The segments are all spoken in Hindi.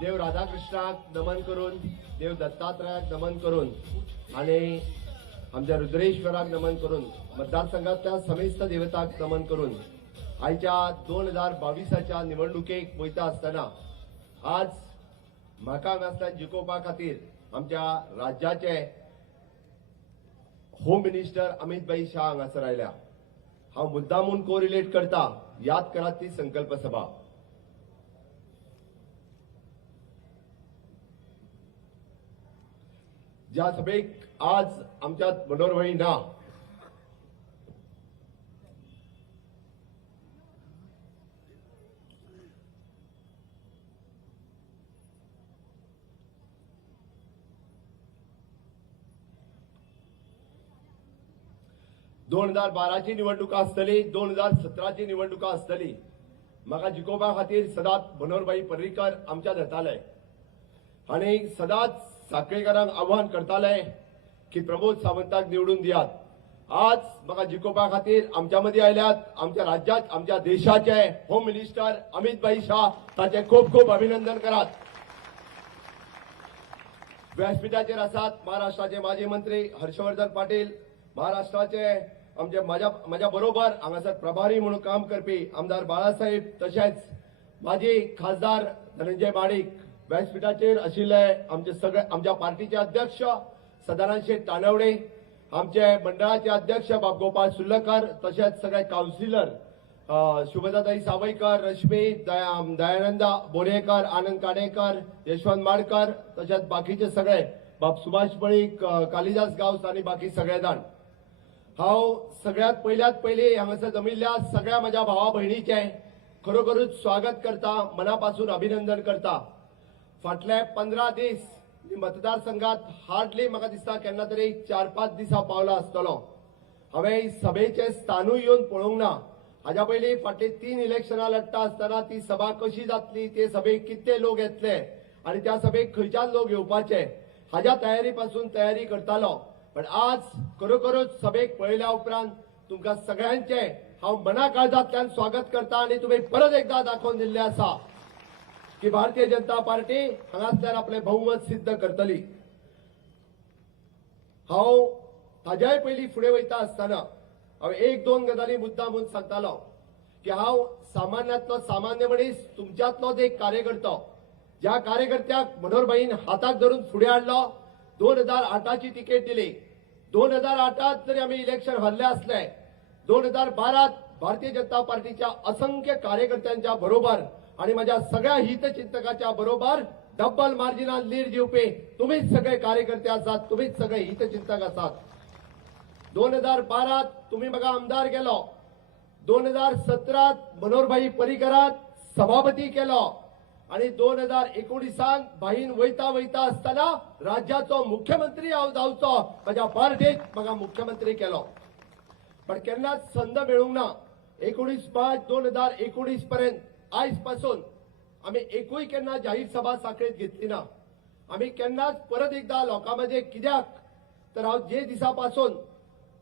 देव राधाकृष्णाक नमन करून, देव दत्तात्रयाक नमन करून आणि आमच्या रुद्रेश्वराक नमन करून, मतदारसंघातल्या समेस्त देवताक नमन करून आयच्या 2022च्या निवडणुकेक वयता आसतना आज म्हाका हांगासल्यान जिखोवपा खातीर आमच्या राज्याचे होम मिनिस्टर अमित भाई शाह हांगासर आयल्या. हांव मुद्दामून कोरिलेट करता, याद करात ती संकल्प सभा. ज्या सभेक आज आमच्यात मनोहर ना, दोन 2012ची निवडणुका आसतली, 2017ची निवडणुका आसतली. म्हाका जिखोवपा खातीर सदांच मनोहरभाई पर्रीकर आमच्यात येताले आनी सदांच साखळेकारांक आव्हान करताले की प्रमोद सावंताक निवडून दियात. आज म्हाका जिखोवपा खातीर आमच्या मदीं आयल्यात आमच्या राज्यात, आमच्या देशाचे होम मिनिस्टर अमित भाई शाह. ताचे खूब खूब अभिनंदन करात. व्यासपीठाचेर आसात महाराष्ट्राचे माजी मंत्री हर्षवर्धन पाटील, महाराष्ट्राचे आमचे माझ्या बरोबर हांगासर प्रभारी म्हणून काम करपी आमदार बाळासाहेब, तशेंच माजी खासदार धनंजय माडीक, व्यासपीठाचेर आशिल्ले आमचे सगळे आमच्या पार्टीचे अध्यक्ष सदानंद शेठ तानवडे, आमचे मंडळाचे अध्यक्ष बाबगोपाळ सुर्लकर, तशेंच सगळे काउन्सिलर शुभदाताई सावयकर, रश्मी, दयानंदा बोरेकर, आनंद काणेकर, यशवंत माडकर, तशेंच बाकीचे सगळे बाब सुभाष पळीक, कालिदास गांवस आणि बाकी सगळे जाण. हांव सगळ्यात पयली हांगासर जमिल्ल्या सगळ्या म्हज्या भावा भयणीचे खरोखरूच स्वागत करता, मनापासून अभिनंदन करता. फाटले 15 दीस मतदारसंघात हार्डली म्हाका दिसता केन्ना तरी 4-5 दिसा पावला आसतलो. हांवें सभेचे स्थानूय येवन पळोवंक ना. हाज्या पयलीं फाटली 3 इलेक्शनां लढटा आसतना ती सभा कशी जातली, ते सभेक कितले लोक येतले आनी त्या सभेक खंयच्यान लोक येवपाचे हाज्या तयारी पासून तयारी करतालो. पण आज खरोखरूच सभेक पळयल्या उपरांत तुमकां सगळ्यांचे हांव मना काळजांतल्यान स्वागत करता आनी तुमी परत एकदा दाखोवन दिल्ले आसा की भारतीय जनता पार्टी हांगासल्यान आपले बहुमत सिद्ध करतली. हांव ताज्याय पयलीं फुडें वयता आसतना हांव 1-2 गजाली मुद्दामून सांगतालो की हांव सामान्यांतलो सामान्य मनीस, तुमच्यांतलोच एक कार्यकर्तो. ज्या कार्यकर्त्याक मनोहरभाईन हाताक धरून फुडें हाडलो, 2008ची तिकेट दिली. 2008 जरी आम्ही इलेक्शन हरले असले, 2012 भारतीय जनता पार्टीच्या असंख्य कार्यकर्त्यांच्या बरोबर आणि माझ्या सगळ्या हितचिंतकाच्या बरोबर डबल मार्जिनाल लीड दिवपी तुम्हीच सगळे कार्यकर्ते आसात, तुम्हीच सगळे हितचिंतक आसात. 2012 तुम्ही म्हाका आमदार केलो, 2017 मनोहरभाई पर्रीकराक सभापती केलो आणि 2019 भाईन वयता असताना राज्याचो मुख्यमंत्री हांव जावचो माझ्या पार्टीत म्हाका मुख्यमंत्री केलो. पण केन्नाच संद मेळूंक ना. 19/5/2019 पर्यंत आयज पासून आम्ही एकूय केन्ना जाहीर सभा साखळेत घेतली ना. आम्ही केन्नाच परत एकदा लोकांमध्ये कित्याक तर हांव जे दिसापासून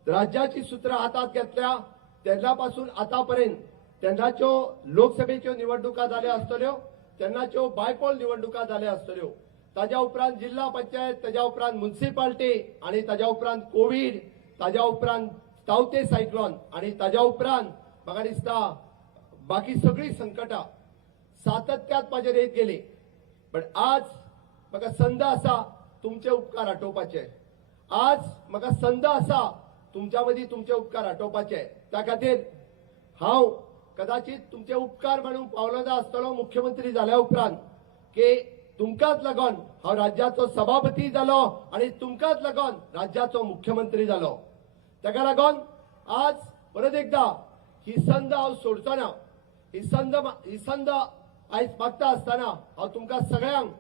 राज्याची सूत्रां हातात घेतल्या तेन्नापासून आतापर्यंत, तेन्नाच्यो लोकसभेच्यो निवडणुका जाल्यो आसतल्यो, तेन्नाच्यो बायपोल निवडणुका जाल्यो आसतल्यो, ताज्या उपरांत जिल्हा पंचायत, ताज्या उपरांत म्युनिसिपालिटी आणि ताज्या उपरांत कोविड, ताज्या उपरांत तावते सायक्लोन आणि ताज्या उपरांत म्हाका दिसता बाकी सगळी संकटां सातत्यात म्हाजेर येत गेली. पण आज म्हाका संद आसा तुमचे उपकार आटोवपाचे. आज म्हाका संद आसा तुमच्या मदीं तुमचे उपकार आटोवपाचे. त्या खातीर हांव कदाचित तुमचे उपकार म्हणून पावलो ना आसतलो मुख्यमंत्री जाल्या उपरांत की तुमकांच लागून हांव राज्याचो सभापती जालो आणि तुमकांच लागून राज्याचो मुख्यमंत्री जालो. ताका लागून आज परत एकदा ही संद हांव सोडचो ना. ही संद आयज मागता आसतना हांव तुमकां सगळ्यांक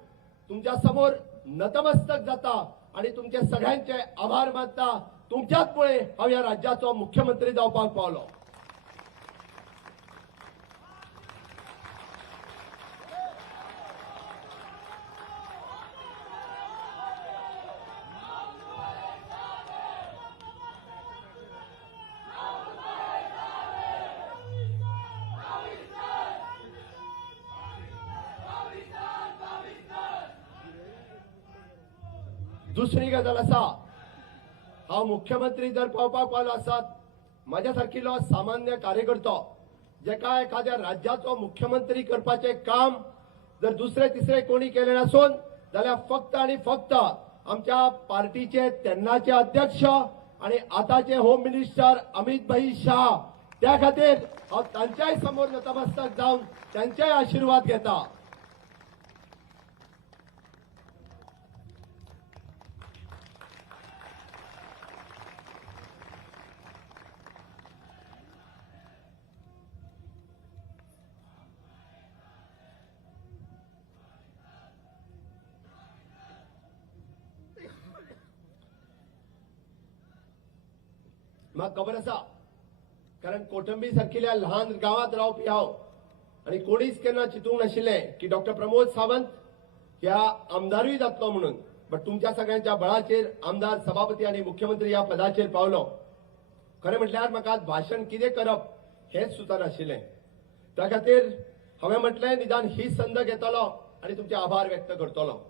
तुमच्या समोर नतमस्तक जाता आणि तुमचे सगळ्यांचे आभार मानता. तुमच्याच मुळे हांव ह्या राज्याचो मुख्यमंत्री जावपाक पावलो. दुसरी गजाल आसा, हांव मुख्यमंत्री जर पावपाक पावलो आसत, माझ्या सारकिलो सामान्य कार्यकर्तो जेका एखाद्या राज्याचो मुख्यमंत्री करपाचे काम जर दुसरे तिसरे कोणी केले नसून जाल्यार फक्त आणि फक्त आमच्या पार्टीचे तेन्नाचे अध्यक्ष आणि आताचे होम मिनिस्टर अमित भाई शाह, त्या खातीर हांव तांच्याय समोर नतमस्तक जावन त्यांचाय आशीर्वाद घेता. म्हाका खबर आसा, कारण कोटंबी सारकिल्या ल्हान गावात रावपी हांव आणि कोणीच केन्ना चिंतूंक नाशिल्लें की डॉक्टर प्रमोद सावंत ह्या आमदारूय जातलो म्हणून. बट तुमच्या सगळ्यांच्या बळाचेर आमदार, सभापती आणि मुख्यमंत्री ह्या पदाचेर पावलो. खरें म्हटल्यार म्हाका आज भाशण कितें करप हेच सुचा नाशिल्लें. त्या खातीर हांवें म्हटलें निदान ही संद घेतलो आणि तुमचे आभार व्यक्त करतलो.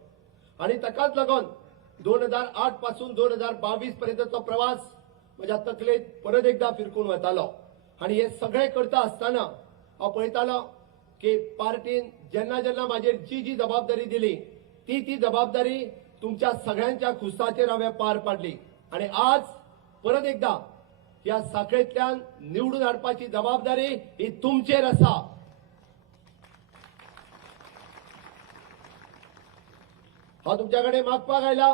आणि ताकाच लागून 2008 पासून 2022 पर्यंतचो प्रवास म्हज्या तकलेत परत एकदा फिरकून वतालो. आणि हे सगळे करता आसतना हांव पळयतालो की पार्टीन जेन्ना जेन्ना म्हाजेर जी जी जबाबदारी दिली ती जबाबदारी तुमच्या सगळ्यांच्या खुसाचेर हांवें पार पाडली. आणि आज परत एकदा ह्या साखळेंतल्यान निवडून हाडपाची जबाबदारी ही तुमचेर आसा. हांव तुमच्या कडेन मागपाक आयला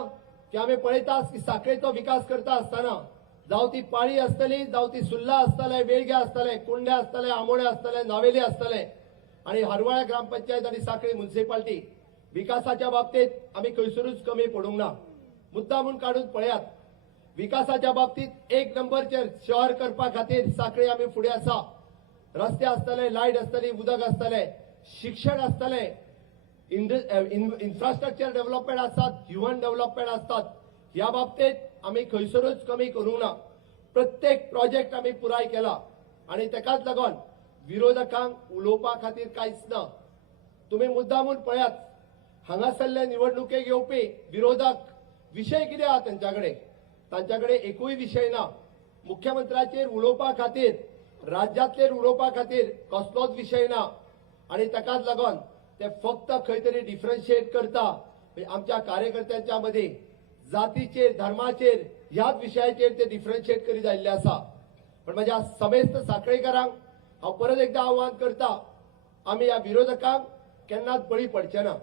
की आमी पळयता की साखळेचो विकास करता आसतना जावं ती पाळी आसतली, जावं ती सुर्ला आसतले, वेळग्या आसतले, कुंड्या आसतले, आमोणे आसतले, नावेली आसतले आणि हरवळ्या ग्रामपंचायत आणि साखळी म्युनिसिपालिटी विकासाच्या बाबतीत आम्ही खंयसरूच कमी पडूंक ना. मुद्दामून काढून पळयात, विकासाच्या बाबतीत एक नंबरचेर शहर करपा खातीर साखळी आमी फुडें आसा. रस्ते आसतले, लायट आसतली, उदक आसतले, शिक्षण आसतले, इन्फ्रास्ट्रक्चर डेव्हलपमेंट आसतात, ह्युमन डेव्हलपमेंट आसतात. ह्या बाबतीत आम्ही खंयसरूच कमी करूंक ना. प्रत्येक प्रोजेक्ट आम्ही पुराय केला आणि तेकाच लागून विरोधकांक उलोवपा खातीर कांयच ना. तुम्ही मुद्दामून पळयात, हांगासरले निवडणुकेक येवपी विरोधक विशय कितें आहा त्यांच्याकडे? तांच्याकडे एकूय विशय ना. मुख्यमंत्र्याचेर उलोवपा खातीर, राज्यांतलेर उलोवपा खातीर कसलोच विशय ना. आणि ताकाच लागून ते फक्त खंय तरी डिफरन्शिएट करता. आमच्या कार्यकर्त्यांच्या मध्ये जातीचेर, धर्माचेर ह्याच विशयाचेर ते डिफरन्शिएट करीत आयिल्ले आसा. पण माझ्या समेस्त साखळेकारांक हांव परत एकदा आव्हान करता, आमी ह्या विरोधकांक केन्नाच बळी पडचे ना.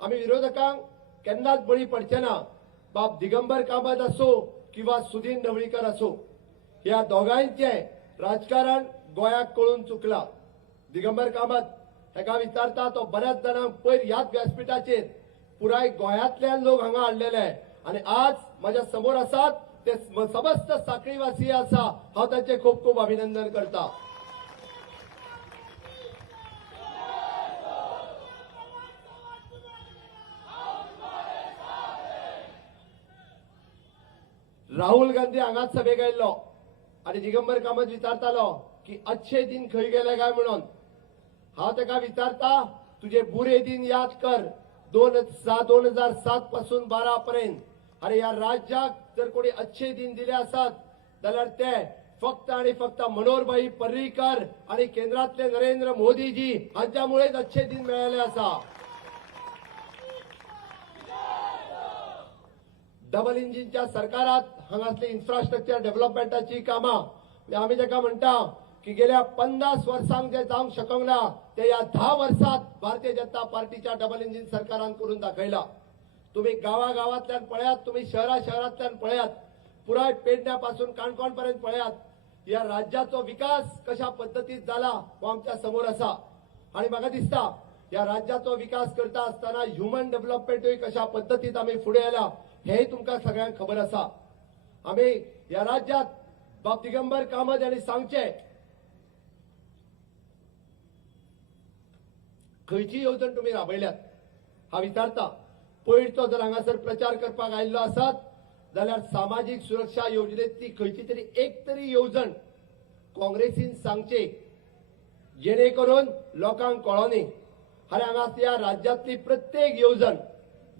आमी विरोधकांक केन्नाच बळी पडचे ना. बाब दिगंबर कामत असो किंवा सुदीन ढवळीकर असो, ह्या दोगांयचे राजकारण गोंयाक कळून चुकला. दिगंबर कामत हेका विचारता, तो बऱ्याच जाणांक पयर ह्याच व्यासपीठाचेर पुराय गोंयांतल्यान लोक हांगा हाडलेले आणि आज माझ्या समोर आसात ते समस्त साखळीवासी आसा. हांव तांचे खूप खूप अभिनंदन करता. राहुल गांधी हांगाच सभेक आयिल्लो आणि दिगंबर कामत विचारतालो की अच्छे दिन खंय गेले काय म्हणून. हांव ताका विचारता, तुझे बुरे दिन याद कर 2007 पासून 12 पर्यंत. अरे या राज्याक जर कोणी अच्छे दिन दिले असत जाल्यार ते फक्त आणि फक्त मनोहरभाई पर्रीकर आणि केंद्रातले नरेंद्र मोदीजी हांच्यामुळेच अच्छे दिन मिळाले आसा. डबल इंजिनच्या सरकारात हांगासली इन्फ्रास्ट्रक्चर डेव्हलपमेंटाची कामां आमी जाका म्हणटा की गेल्या 50 वर्सांक जे जावंक शकूंक ना ते या 10 वर्षात भारतीय जनता पार्टीच्या डबल इंजिन सरकारान करून दाखयला. तुम्ही गावागावातल्यान पळयात, तुम्ही शहरातल्यान पळयात, पुराय पेडण्यापासून काणकोण पर्यंत पळयात. या राज्याचो विकास कशा पद्धतीत झाला हो आमच्या समोर आसा. आणि म्हाका दिसता या राज्याचो विकास करता असताना ह्युमन डेव्हलपमेंटूय कशा पद्धतीत आम्ही फुडें आयला हेय तुमकां सगळ्यांक खबर आसा. आम्ही या राज्यात बाब दिगंबर कामत यांनी सांगचे खंयची येवजण तुम्ही राबयल्यात. हांव विचारता, पयरचो जर हांगासर प्रचार करपाक आयिल्लो आसत जाल्यार सामाजीक सुरक्षा योजनेतली खंयची तरी एक तरी येवजण काँग्रेसीन सांगचे जेणे करून लोकांक कळोनी. अरे हांगा या राज्यातली प्रत्येक येवजण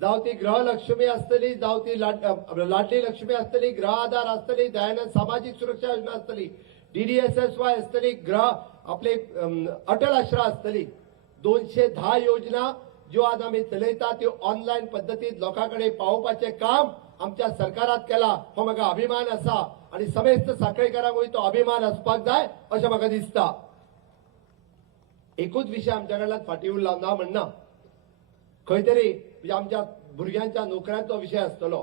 जावं ती गृहलक्ष्मी असतली, जावं ती लाडली लक्ष्मी असतली, गृह आधार असतली, दयानंद सामाजिक सुरक्षा योजना असतली, DDSSY असतली, आपले अटल आश्रा असतली, 210 योजना ज्यो आज आम्ही चलयता त्यो ऑनलाईन पद्धतीत लोकांकडे पावोवपाचें काम आमच्या सरकारात केला. हो म्हाका अभिमान असा आणि समेस्त साखळेकारांकूय तो अभिमान असपाक जाय अशें म्हाका दिसता. एकूच विषय आमच्या कडल्यान फाटी उरला ना म्हणना, खंय तरी म्हणजे आमच्या भुरग्यांच्या नोकऱ्यांचो विषय आसतलो.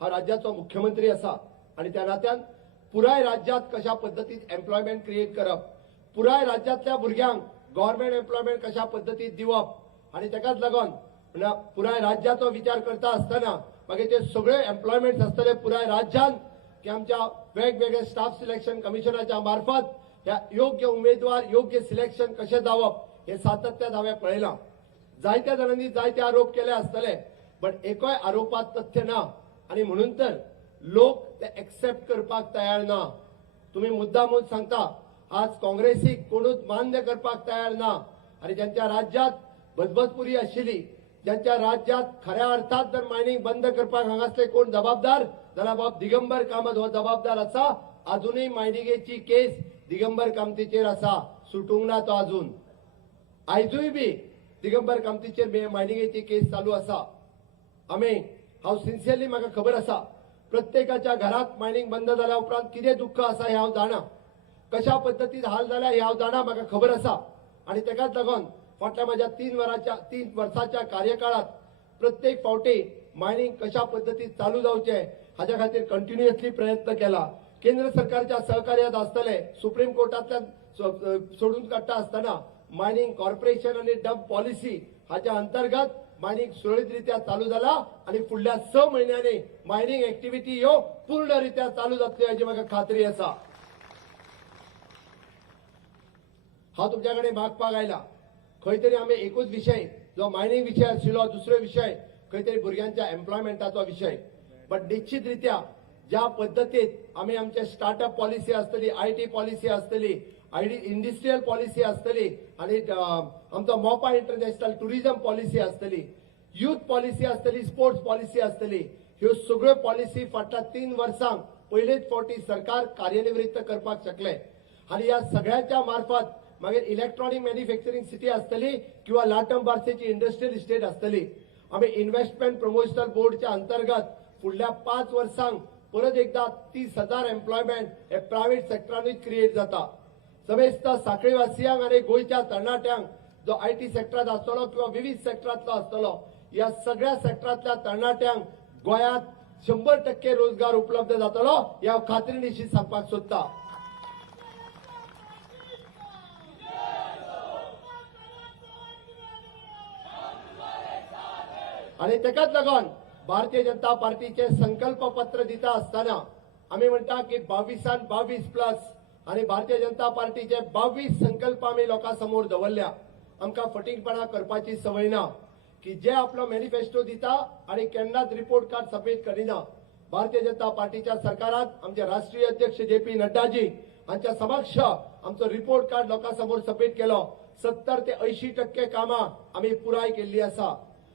हा राज्याचो मुख्यमंत्री असा आणि त्या नात्यान पुराय राज्यात कशा पद्धतीत एम्प्लॉयमेंट क्रिएट करप, पुराय राज्यातल्या भुरग्यांक गव्हर्नमेंट एम्प्लॉयमेंट कशा पद्धतीत दिवप आणि ताकाच लागून पुराय राज्याचो विचार करता आसतना मागीर ते सगळे एम्प्लॉयमेंट आसतले पुराय राज्यात की आमच्या वेगवेगळे स्टाफ सिलेक्शन कमिशनाच्या मार्फत ह्या योग्य उमेदवार योग्य सिलेक्शन कशें जावप हे सातत्यान हांवें पळयलां. जायत्या जाणांनी जायते आरोप केले आसतले, बट एकय आरोपात तथ्य ना आणि म्हणून तर लोक ते एक्सेप्ट करपाक तयार ना. तुम्ही मुद्दामून सांगता आज काँग्रेसीक कोणूच मान्य करपाक तयार ना आणि ज्यांच्या राज्यात बदबदपुरी आशिल्ली, ज्यांच्या राज्यात खऱ्या अर्थात जर मायनिंग बंद करपाक हांगासले कोण जबाबदार जाल्यार बाब दिगंबर कामत हो जबाबदार आसा. अजूनही मायनिंगेची केस दिगंबर कामतीचेर आसा, सुटूंक ना तो अजून. आयजूय बी दिगंबर कामतीचेर मायनिंगेची केस चालू आसा. हांव सिन्सियरली म्हाका खबर आसा प्रत्येकाच्या घरात मायनिंग बंद जाल्या उपरांत कितें दुःख आसा हें हांव जाणा, कशा पद्धतीत हाल जाल्या हे हांव जाणा, म्हाका खबर आसा. आणि ताकाच लागून फाटल्या माझ्या 3 वर्साच्या कार्यकाळात प्रत्येक फावटी मायनिंग कशा पद्धतीत चालू जावचे हाच्या खातीर कंटिन्युअसली प्रयत्न केला. केंद्र सरकारच्या सहकार्यात आसतले, सुप्रीम कोर्टातल्यान सोडून काडटा आसतना मायनिंग कॉर्पोरेशन आणि डंप पॉलिसी हाच्या अंतर्गत मायनिंग सुरळीतरित्या चालू जाला आणि फुडल्या 6 महिन्यांनी मायनिंग ऍक्टिव्हिटी ह्यो पूर्णरित्या चालू जातल्यो हाची म्हाका खात्री आसा. हांव तुमच्याकडे मागपाक आयला, खंय तरी आमी एकूच विषय जो मायनिंग विषय आशिल्लो, दुसरो विषय खंय तरी भुरग्यांच्या एम्प्लॉयमेंटाचो विषय. बट निश्चितरित्या ज्या पद्धतीत आमी आमचे स्टार्टअप पॉलिसी आसतली, IT पॉलिसी आसतली, इंडस्ट्रियल पॉलिसी आसतली आणि आमचो मोपा इंटरनॅशनल टुरिझम पॉलिसी आसतली, युथ पॉलिसी आसतली, स्पोर्ट्स पॉलिसी आसतली, ह्यो सगळ्यो पॉलिसी फाटल्या 3 वर्सांक पयलेच फावटी सरकार कार्यनिवृत्त करपाक शकले. आणि या सगळ्याच्या मार्फत मागीर इलेक्ट्रॉनिक मॅन्युफॅक्चरिंग सिटी आसतली किंवा लाटम बार्सेची इंडस्ट्रियल इस्टेट आसतली. आमी इन्व्हेस्टमेंट प्रमोशनल बोर्डच्या अंतर्गत फुडल्या 5 वर्सांक परत एकदा 30,000 एम्प्लॉयमेंट हे प्रायव्हेट सेक्टरांनीच क्रिएट जाता. समेस्त साखळीवासियांक आणि गोंयच्या तरणाट्यांक जो IT सेक्टरात आसतलो किंवा विविध सेक्टरातलो आसतलो, या सगळ्या सेक्टरातल्या तरणाट्यांक गोंयांत 100% रोजगार उपलब्ध जातलो ह्या हांव खात्रीनिशी सांगपाक सोदता. आणि ताकाच लागून भारतीय जनता पार्टीचे संकल्प पत्र दिता असताना आम्ही म्हणता की 22+22 आणि भारतीय जनता पार्टीचे 22 संकल्प आम्ही लोकांसमोर दवरल्या. आमकां फटिंगपणा करपाची संवय ना की जे आपलो मॅनिफेस्टो दिता आणि केन्नाच रिपोर्ट कार्ड सबमिट करिना. भारतीय जनता पार्टीच्या सरकारात आमचे राष्ट्रीय अध्यक्ष JP नड्डाजी हांच्या समक्ष आमचो रिपोर्ट कार्ड लोकांसमोर सबमिट केलो. 70 ते 80% कामां आम्ही पुराय केल्ली आसा.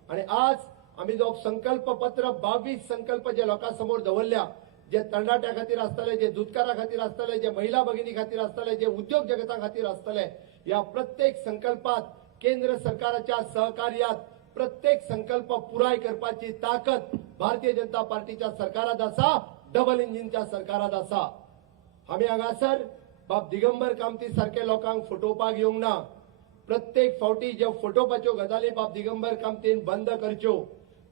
आणि आज आम्ही जो संकल्प पत्र 22 संकल्प जे लोकांसमोर दवरल्या, जे तरणाट्या खातीर आसतले, जे दुधकारा खातीर आसतले, जे महिला भगिनी खातीर आसतले, जे उद्योग जगता खातीर आसतले, या प्रत्येक संकल्पात केंद्र सरकाराच्या सहकार्यात प्रत्येक संकल्प पुराय करपाची ताकद भारतीय जनता पार्टीच्या सरकारात आसा, डबल इंजिनच्या सरकारात आसा. आम्ही हांगासर बाब दिगंबर कामती सारखे लोकांक फटोवपाक येवंक ना. प्रत्येक फावटी जे फटोवपाच्यो गजाली बाब दिगंबर कामतीन बंद करच्यो.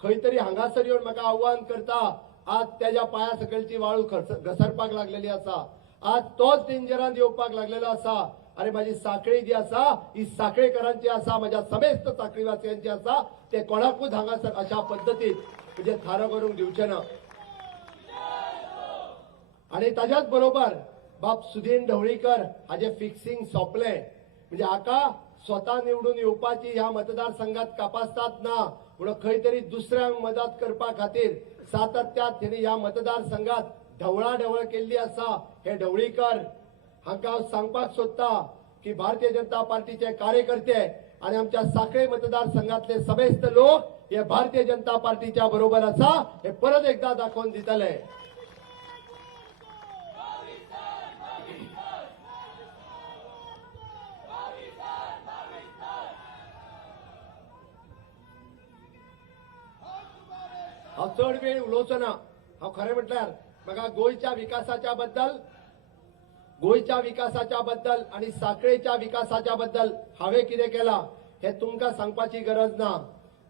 खंय तरी हांगासर येवन म्हाका आव्हान करता, आज त्याच्या पाया सकलची वाळू घसरपाक लागलेली आसा, आज तोच डेंजरान येवपाक लागलेलो आसा. अरे माझी साखळी जी आसा ही साखळेकरांची आसा, माझ्या समेस्त साखळीवासियांची आसा. ते कोणाकूच हांगासर अशा पद्धतीत म्हणजे थारो करूंक दिवचे ना. आणि ताच्याच बरोबर बाब सुदीन ढवळीकर हाजे फिक्सिंग सोंपले. म्हणजे हाका स्वतः निवडून येवपाची ह्या मतदारसंघात कापासतात ना, म्हणून खंय तरी दुसऱ्यांक मदत करपा खातीर सातत्यात त्यांनी ह्या मतदारसंघात ढवळाढवळ केल्ली आसा. हे ढवळीकर हांकां हांव सांगपाक सोदता की भारतीय जनता पार्टीचे कार्यकर्ते आणि आमच्या साखळे मतदारसंघातले समेस्त लोक हे भारतीय जनता पार्टीच्या बरोबर असा हे परत एकदा दाखवून दितले। हांव चड वेळ उलोवचो ना। हांव खरें म्हटल्यार म्हाका गोंयच्या विकासाच्या बद्दल आणि साखळेच्या विकासाच्या बद्दल हांवें कितें केलां हे तुमकां सांगपाची गरज ना।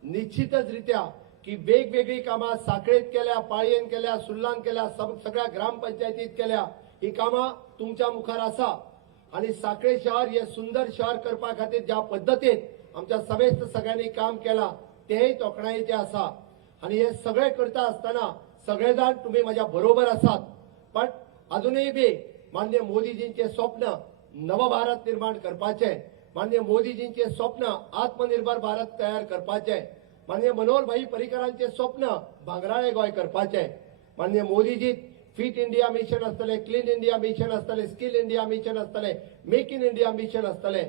निश्चितच रित्या की वेगवेगळी कामां साखळेत केल्या, पाळयेन केल्या, सुर्लान केल्या, सगळ्या ग्रामपंचायतीत केल्या। ही कामां तुमच्या मुखार आसा आणि साखळे शहर हे सुंदर शहर करपा खातीर ज्या पद्दतीन आमच्या समेस्त सगळ्यांनी काम केलां तेय तोखणायेचें आसा। आणि हे सगळे करता आसतना सगळे जाण तुम्ही माझ्या बरोबर आसात। पण अजूनही बी माननीय मोदीजींचे स्वप्न नव भारत निर्माण करपाचे, माननीय मोदीजींचे स्वप्न आत्मनिर्भर भारत तयार करपाचे, माननीय मनोहर भाई पर्रीकरांचे स्वप्न भांगराळे गोंय करपाचे, माननीय मोदीजी फिट इंडिया मिशन आसतले, क्लीन इंडिया मिशन आसतले, स्किल इंडिया मिशन आसतले, मेक इन इंडिया मिशन आसतले।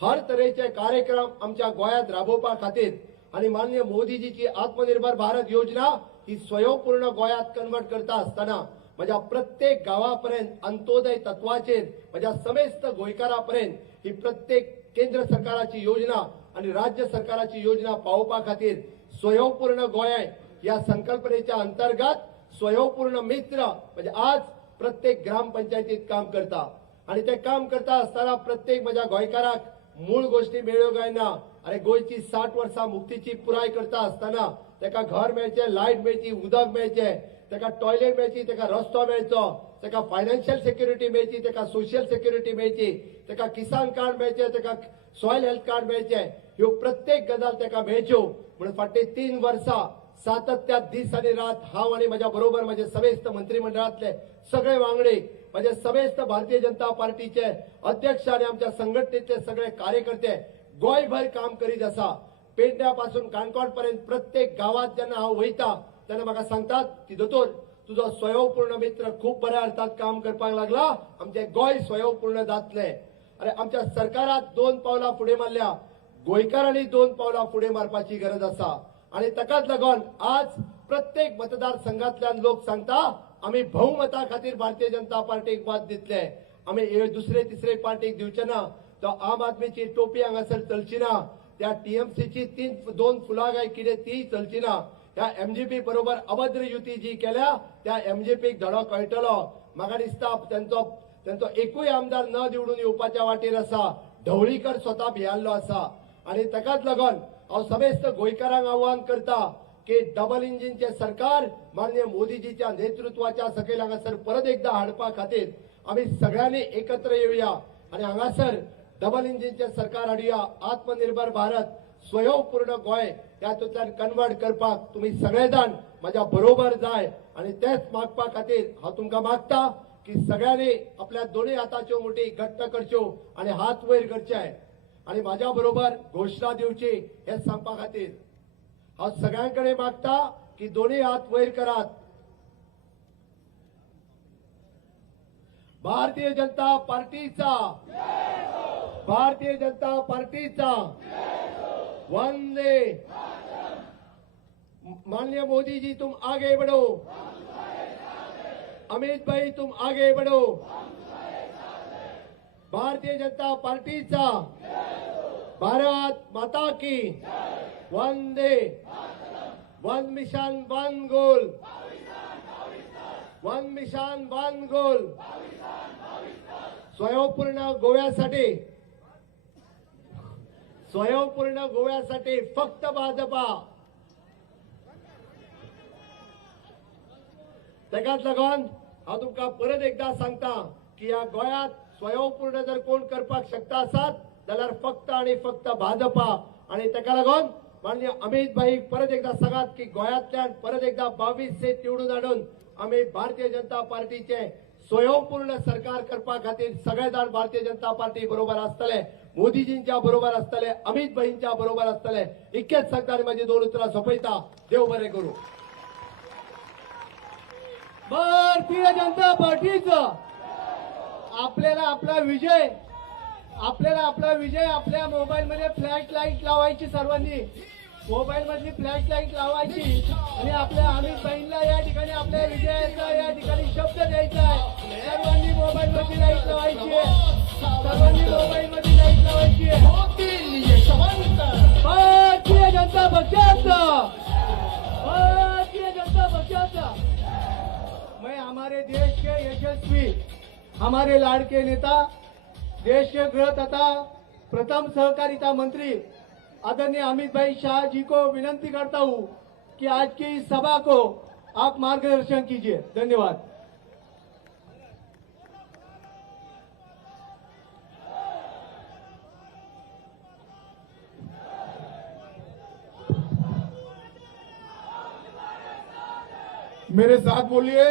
हर तरेचे कार्यक्रम आमच्या गोंयांत राबोवपा खातीर आणि माननीय मोदीजीची आत्मनिर्भर भारत योजना ही स्वयंपूर्ण गोंयांत कन्वर्ट करता आसतना माझ्या प्रत्येक गावापर्यंत अंत्योदय तत्वाचेर माझ्या समेस्त गोंयकारांपर्यंत ही प्रत्येक केंद्र सरकाराची योजना आणि राज्य सरकाराची योजना पावोवपा खातीर स्वयंपूर्ण गोंय या संकल्पनेच्या अंतर्गत स्वयंपूर्ण मित्र म्हणजे आज प्रत्येक ग्रामपंचायतीत काम करता आणि ते काम करता आसतना प्रत्येक माझ्या गोंयकाराक मूळ गोष्टी मेळ्यो काय ना। अरे गोंयची 60 वर्सां मुक्तीची पुराय करता आसतना तेका घर मेळचे, लायट मेळची, उदक मेळचे, तेका टॉयलेट मेळची, तेका रस्तो मेळचो, तेका फायनान्शियल सिक्युरिटी मेळची, तेका सोशल सिक्युरिटी मेळची, तेका किसान कार्ड मेळचे, तेका सॉयल हेल्थ कार्ड मेळचे, ह्यो प्रत्येक गजाल तेका मेळच्यो म्हणून फाटली 3 वर्सां सातत्यात दीस आणि रात हांव आणि माझ्या बरोबर माझे समेस्त मंत्रिमंडळातले सगळे वांगडी, माझे समेस्त भारतीय जनता पार्टीचे अध्यक्ष आणि आमच्या संघटनेतले सगळे कार्यकर्ते गोंयभर काम करीत आसा। पेडण्यापासून काणकोण पर्यंत प्रत्येक गावात जेन्ना हांव वयता तेन्ना म्हाका सांगतात की दोतोर तुजो स्वयंपूर्ण मित्र खूप बऱ्या अर्थात काम करपाक लागला, आमचे गोंय स्वयंपूर्ण जातले। अरे आमच्या सरकारात 2 पावलां फुडें मारल्या, गोंयकारांनी 2 पावलां फुडें मारपाची गरज आसा आणि ताकाच लागून आज प्रत्येक मतदारसंघातल्यान लोक सांगता आम्ही बहुमता खातीर भारतीय जनता पार्टीक मत दितले, आम्ही दुसरे तिसरे पार्टीक दिवचे ना। तो आम आदमीची टोपी हांगासर चलची ना, त्या टीएमसीची 2 फुलां काय कितें ती चलची ना। त्या एमजीपी बरोबर अभद्र युती जी केल्या त्या एमजीपीक धडो कळटलो। म्हाका दिसता त्यांचो एकूय आमदार न निवडून येवपाच्या वाटेर आसा, ढवळीकर स्वता भियाल्लो आसा आणि ताकाच लागून हांव समेस्त गोंयकारांक आव्हान करता की डबल इंजिनचे सरकार माननीय मोदीजीच्या नेतृत्वाच्या सकयल हांगासर परत एकदा हाडपा खातीर आम्ही सगळ्यांनी एकत्र येवया आणि हांगासर डबल इंजिनचे सरकार हाडुया। आत्मनिर्भर भारत स्वयंपूर्ण गोंय त्यातूंतल्यान कन्वर्ट करपाक तुम्ही सगळे जाण माझ्या बरोबर जाय आणि तेच मागपा खातीर हांव तुमकां मागता की सगळ्यांनी आपल्या दोन्ही हाताच्यो मुठी घट्ट करच्यो आणि हात वयर करचे आणि माझ्या बरोबर घोषणा दिवची हे सांगपा खातीर हांव सगळ्यांकडे मागता की दोन्ही हात वयर करात। भारतीय जनता पार्टीचा, भारतीय जनता पार्टीचा वंदे। माननीय मोदी जी तुम आगे बढ़ो, अमित भाई तुम आगे बढ़ो। भारतीय जनता पार्टीचा, भारत माता की वंदे। One mission one goal, one mission one goal. स्वयंपूर्ण गोव्यासाठी फक्त भाजपा। तेकाच लागून हांव तुमकां परत एकदा सांगता की ह्या गोंयांत स्वयंपूर्ण जर कोण करपाक शकता आसात जाल्यार फक्त आणि फक्त भाजपा आणि तेका लागून माननीय अमित भाई परत एकदा सांगात की गोंयांतल्यान परत एकदा 22 सीट निवडून हाडून आम्ही भारतीय जनता पार्टीचे स्वयंपूर्ण सरकार करपा खातीर सगळे जाण भारतीय जनता पार्टी बरोबर आसतले, मोदीजींच्या बरोबर आसतले, अमित भाईंच्या बरोबर आसतले। इतकेच सांगता आणि माझी 2 उतरां सोंपयता। देव बरें करूं। भारतीय जनता पार्टीचा आपल्याला आपला विजय आपल्याला आपला विजय आपल्या मोबाईल मध्ये फ्लॅश लाईट लावायची, सर्वांनी मोबाईल मधली फ्लॅश लाईट लावायची आणि आपल्या अमित भाईंना या ठिकाणी आपल्या विजयाचा या ठिकाणी शब्द द्यायचा आहे. सर्वांनी मोबाईल मधली लाईट लावायची आहे, सर्वांनी मोबाईल मधली लाईट लावायची आहे. भारतीय जनता पक्षाचा, भारतीय जनता पक्षाचा. मैं हमारे देश के यशस्वी, हमारे लाड़के नेता, देश के गृह तथा प्रथम सहकारिता मंत्री आदरणीय अमित भाई शाह जी को विनंती करता हूं कि आज की इस सभा को आप मार्गदर्शन कीजिए. धन्यवाद. मेरे साथ बोलिए,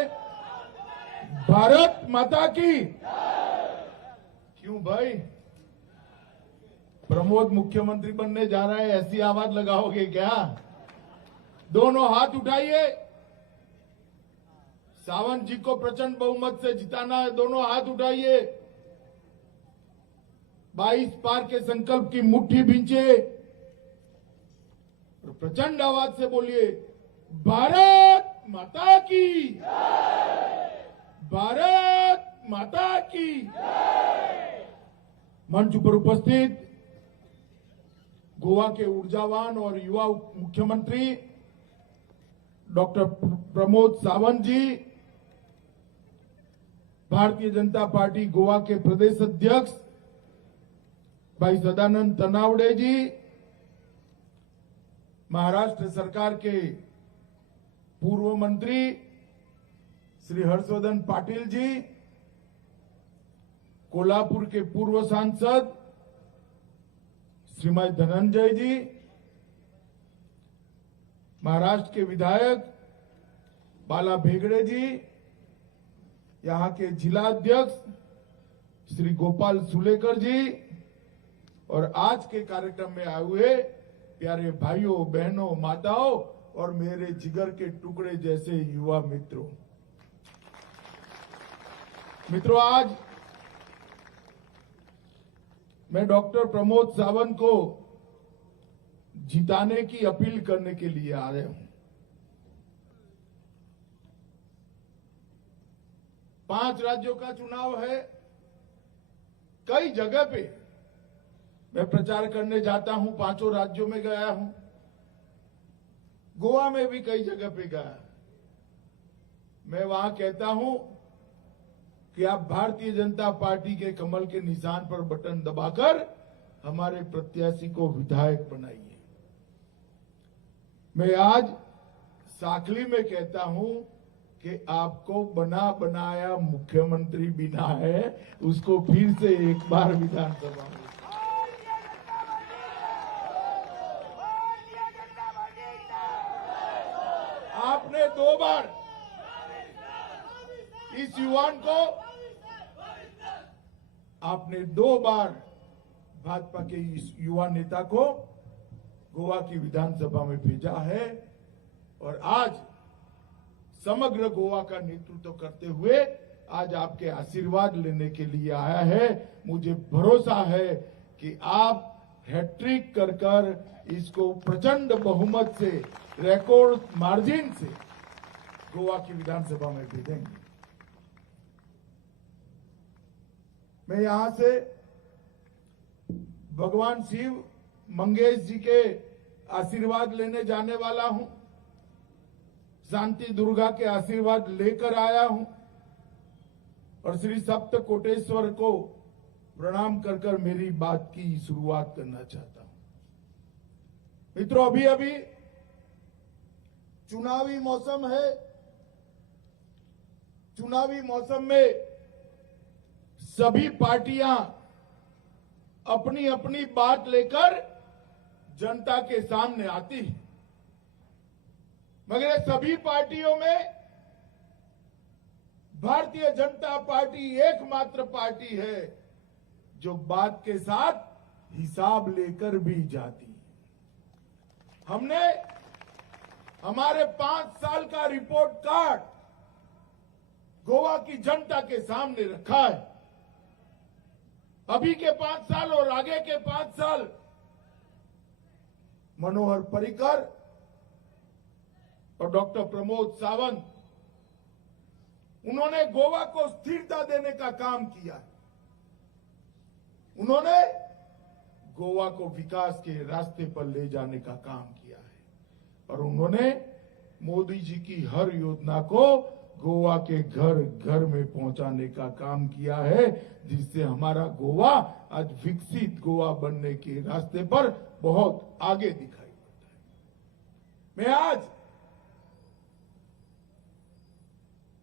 भारत माता की. क्यों भाई, प्रमोद मुख्यमंत्री बनने जा रहा है, ऐसी आवाज लगाओगे क्या? दोनों हाथ उठाइए. सावंत जी को प्रचंड बहुमत से जिताना है. दोनों हाथ उठाइए. 22 पार के संकल्प की मुट्ठी भींचे और प्रचंड आवाज से बोलिए, भारत माता की, भारत माता की. मंच पर उपस्थित गोवा के ऊर्जावान और युवा मुख्यमंत्री डॉक्टर प्रमोद सावंत जी, भारतीय जनता पार्टी गोवा के प्रदेश अध्यक्ष भाई सदानंद तनावड़े जी, महाराष्ट्र सरकार के पूर्व मंत्री श्री हर्षवर्धन पाटिल जी, कोल्हापुर के पूर्व सांसद श्रीमती धनंजय जी, महाराष्ट्र के विधायक बाला भेगड़े जी, यहां के जिला अध्यक्ष श्री गोपाल सुलेकर जी और आज के कार्यक्रम में आए हुए प्यारे भाइयों बहनों माताओं और मेरे जिगर के टुकड़े जैसे युवा मित्रों. आज मैं डॉक्टर प्रमोद सावंत को जिताने की अपील करने के लिए आ रहे हूं. 5 राज्यों का चुनाव है. कई जगह पे मैं प्रचार करने जाता हूं. 5 राज्यों में गया हूं. गोवा में भी कई जगह पे गया. मैं वहां कहता हूं कि आप भारतीय जनता पार्टी के कमल के निशान पर बटन दबाकर हमारे प्रत्याशी को विधायक बनाइए. मैं आज साखली में कहता हूं कि आपको बना बनाया मुख्यमंत्री बिना है, उसको फिर से एक बार विधानसभा में. आपने 2 बार इस युवान को, आपने 2 बार भाजपा के इस युवा नेता को गोवा की विधानसभा में भेजा है और आज समग्र गोवा का नेतृत्व करते हुए आज आपके आशीर्वाद लेने के लिए आया है. मुझे भरोसा है कि आप हैट्रिक कर कर इसको प्रचंड बहुमत से, रिकॉर्ड मार्जिन से गोवा की विधानसभा में भेजेंगे. मैं यहां से भगवान शिव मंगेश जी के आशीर्वाद लेने जाने वाला हूं. शांति दुर्गा के आशीर्वाद लेकर आया हूं और श्री सप्त कोटेश्वर को प्रणाम कर कर मेरी बात की शुरुआत करना चाहता हूं. मित्रों, अभी अभी चुनावी मौसम है. चुनावी मौसम में सभी पार्टियां अपनी अपनी बात लेकर जनता के सामने आती है, मगर सभी पार्टियों में भारतीय जनता पार्टी एकमात्र पार्टी है जो बात के साथ हिसाब लेकर भी जाती है. हमने हमारे 5 साल का रिपोर्ट कार्ड गोवा की जनता के सामने रखा है. अभी के 5 साल और आगे के 5 साल मनोहर पर्रिकर और डॉक्टर प्रमोद सावंत, उन्होंने गोवा को स्थिरता देने का काम किया है। उन्होंने गोवा को विकास के रास्ते पर ले जाने का काम किया है और उन्होंने मोदी जी की हर योजना को गोवा के घर घर में पहुंचाने का काम किया है, जिससे हमारा गोवा आज विकसित गोवा बनने के रास्ते पर बहुत आगे दिखाई पड़ता है। मैं आज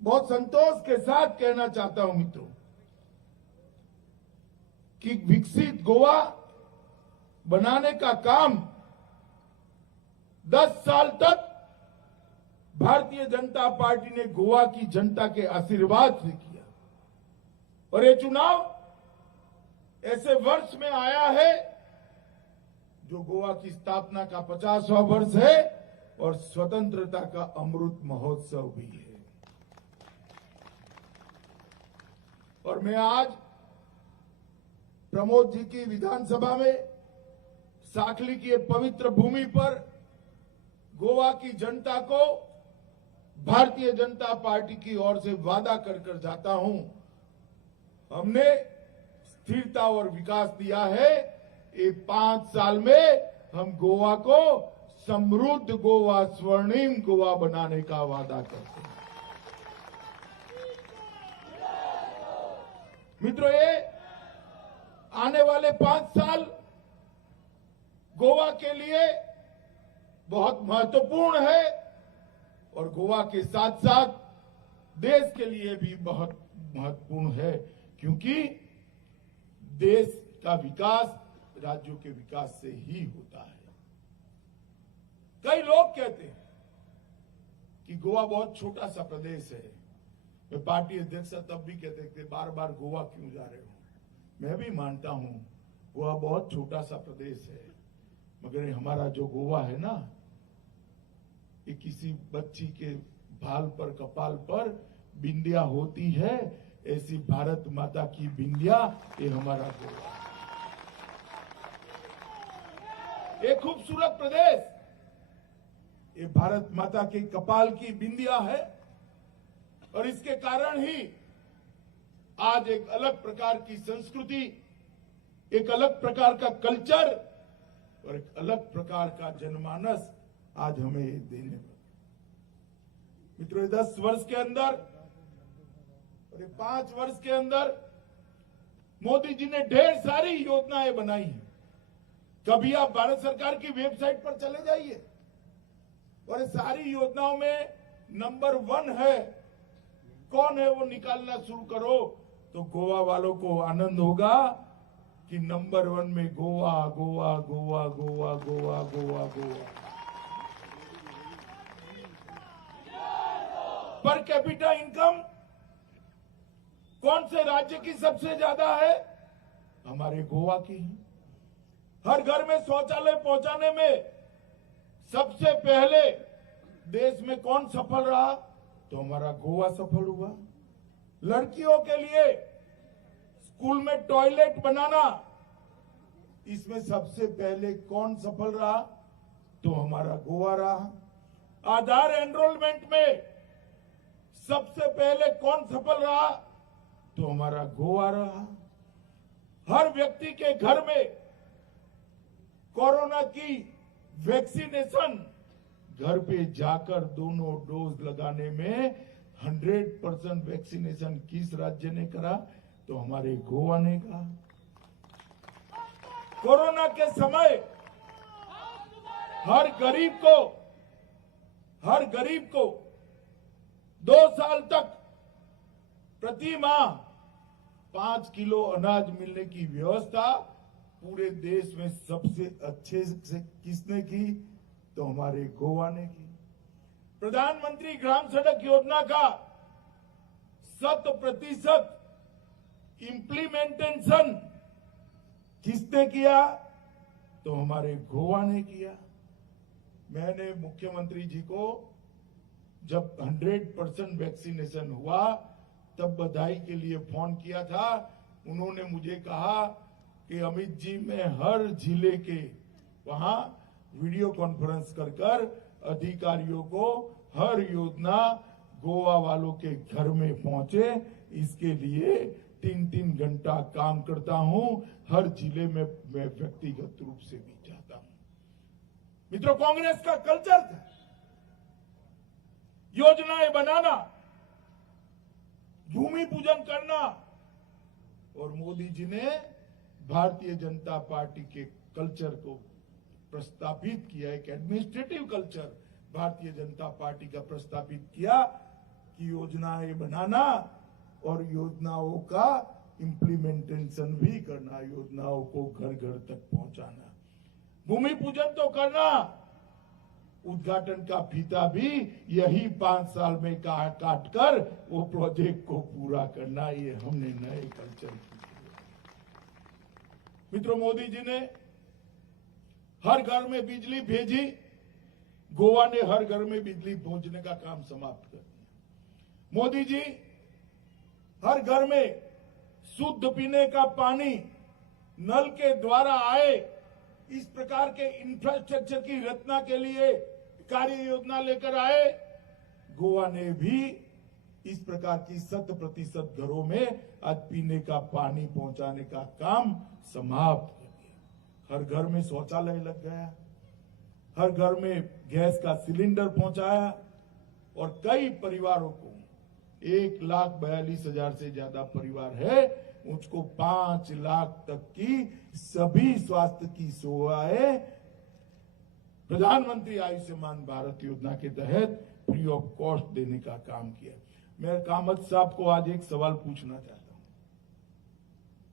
बहुत संतोष के साथ कहना चाहता हूं मित्रों कि विकसित गोवा बनाने का काम 10 साल तक भारतीय जनता पार्टी ने गोवा की जनता के आशीर्वाद से किया और ये चुनाव ऐसे वर्ष में आया है जो गोवा की स्थापना का 50वां वर्ष है और स्वतंत्रता का अमृत महोत्सव भी है। और मैं आज प्रमोद जी की विधानसभा में साखली की पवित्र भूमि पर गोवा की जनता को भारतीय जनता पार्टी की ओर से वादा कर कर जाता हूं, हमने स्थिरता और विकास दिया है। ये 5 साल में हम गोवा को समृद्ध गोवा, स्वर्णिम गोवा बनाने का वादा करते हैं। मित्रों, ये आने वाले 5 साल गोवा के लिए बहुत महत्वपूर्ण है और गोवा के साथ साथ देश के लिए भी बहुत महत्वपूर्ण है, क्योंकि देश का विकास राज्यों के विकास से ही होता है। कई लोग कहते हैं कि गोवा बहुत छोटा सा प्रदेश है। मैं पार्टी अध्यक्ष तब भी कहते थे बार बार गोवा क्यों जा रहे हो। मैं भी मानता हूं गोवा बहुत छोटा सा प्रदेश है, मगर हमारा जो गोवा है ना, ये किसी बच्ची के भाल पर, कपाल पर बिंदिया होती है, ऐसी भारत माता की बिंदिया ये हमारा गोवा है। ये खूबसूरत प्रदेश ये भारत माता के कपाल की बिंदिया है और इसके कारण ही आज एक अलग प्रकार की संस्कृति, एक अलग प्रकार का कल्चर और एक अलग प्रकार का जनमानस आज हमें देने पर। मित्रों, 10 वर्ष के अंदर और 5 वर्ष के अंदर मोदी जी ने ढेर सारी योजनाएं बनाई हैं। कभी आप भारत सरकार की वेबसाइट पर चले जाइए और सारी योजनाओं में नंबर 1 है, कौन है वो निकालना शुरू करो तो गोवा वालों को आनंद होगा कि नंबर 1 में Goa Goa Goa Goa Goa Goa Goa. Per capita income कौन से राज्य की सबसे ज्यादा है? हमारे गोवा की है। हर घर में शौचालय पहुंचाने में सबसे पहले देश में कौन सफल रहा? तो हमारा गोवा सफल हुआ। लड़कियों के लिए स्कूल में टॉयलेट बनाना, इसमें सबसे पहले कौन सफल रहा? तो हमारा गोवा रहा। आधार एनरोलमेंट में सबसे पहले कौन सफल रहा? तो हमारा गोवा रहा। हर व्यक्ति के घर में कोरोना की वैक्सीनेशन घर पे जाकर दोनों डोज लगाने में 100% वैक्सीनेशन किस राज्य ने करा? तो हमारे गोवा ने कहा। कोरोना के समय हर गरीब को 2 साल तक प्रति माह 5 किलो अनाज मिलने की व्यवस्था पूरे देश में सबसे अच्छे से किसने की? तो हमारे गोवा ने की। प्रधानमंत्री ग्राम सड़क योजना का 100% इम्प्लीमेंटेशन किसने किया? तो हमारे गोवा ने किया। मैंने मुख्यमंत्री जी को जब 100% वैक्सीनेशन हुआ तब बधाई के लिए फोन किया था उन्होंने मुझे कहा कि अमित जी मैं हर जिले के वहां वीडियो कॉन्फ्रेंस कर अधिकारियों को हर योजना गोवा वालों के घर में पहुंचे, इसके लिए 3-3 घंटा काम करता हूं। हर जिले में मैं व्यक्तिगत रूप से भी जाता हूं। मित्रों, कांग्रेस का कल्चर था योजनाएं बनाना, भूमि पूजन करना, और मोदी जी ने भारतीय जनता पार्टी के कल्चर को प्रस्तावित किया, एक administrative culture Bharatiya Janata party का प्रस्तावित किया कि योजनाएं बनाना और योजनाओं का इम्प्लीमेंटेशन भी करना, योजनाओं को घर घर तक पहुंचाना, भूमि पूजन तो करना, उद्घाटन का फीता भी यही 5 साल में काट कर वो प्रोजेक्ट को पूरा करना, ये हमने नए कल्चर की। मित्रों, मोदी जी ने हर घर में बिजली भेजी, गोवा ने हर घर में बिजली पहुंचने का काम समाप्त कर दिया। मोदी जी हर घर में शुद्ध पीने का पानी नल के द्वारा आए, इस प्रकार के इंफ्रास्ट्रक्चर की रचना के लिए कार्य योजना लेकर आए। गोवा ने भी इस प्रकार की 100% घरों में आज पीने का पानी पहुंचाने का काम समाप्त कर दिया। हर घर में शौचालय लग गया, हर घर में गैस का सिलेंडर पहुंचाया, और कई परिवारों को 1,42,000 से ज्यादा परिवार है, उसको 5 लाख तक की सभी स्वास्थ्य की सेवाएं प्रधानमंत्री आयुष्मान भारत योजना के तहत फ्री ऑफ कॉस्ट देने का काम किया। मैं कामत साहब को आज एक सवाल पूछना चाहता हूं।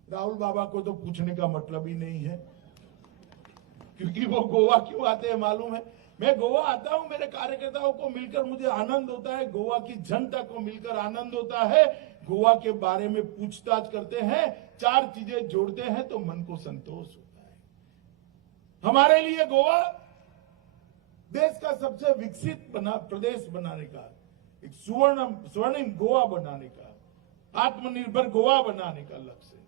राहुल बाबा को तो पूछने का मतलब ही नहीं है, क्योंकि वो गोवा क्यों आते हैं मालूम है। मैं गोवा आता हूं, मेरे कार्यकर्ताओं को मिलकर मुझे आनंद होता है, गोवा की जनता को मिलकर आनंद होता है। गोवा के बारे में पूछताछ करते हैं, 4 चीजें जोड़ते हैं तो मन को संतोष होता है। हमारे लिए गोवा देश का सबसे विकसित प्रदेश बनाने का, एक स्वर्णिम गोवा बनाने का, आत्मनिर्भर गोवा बनाने का लक्ष्य है।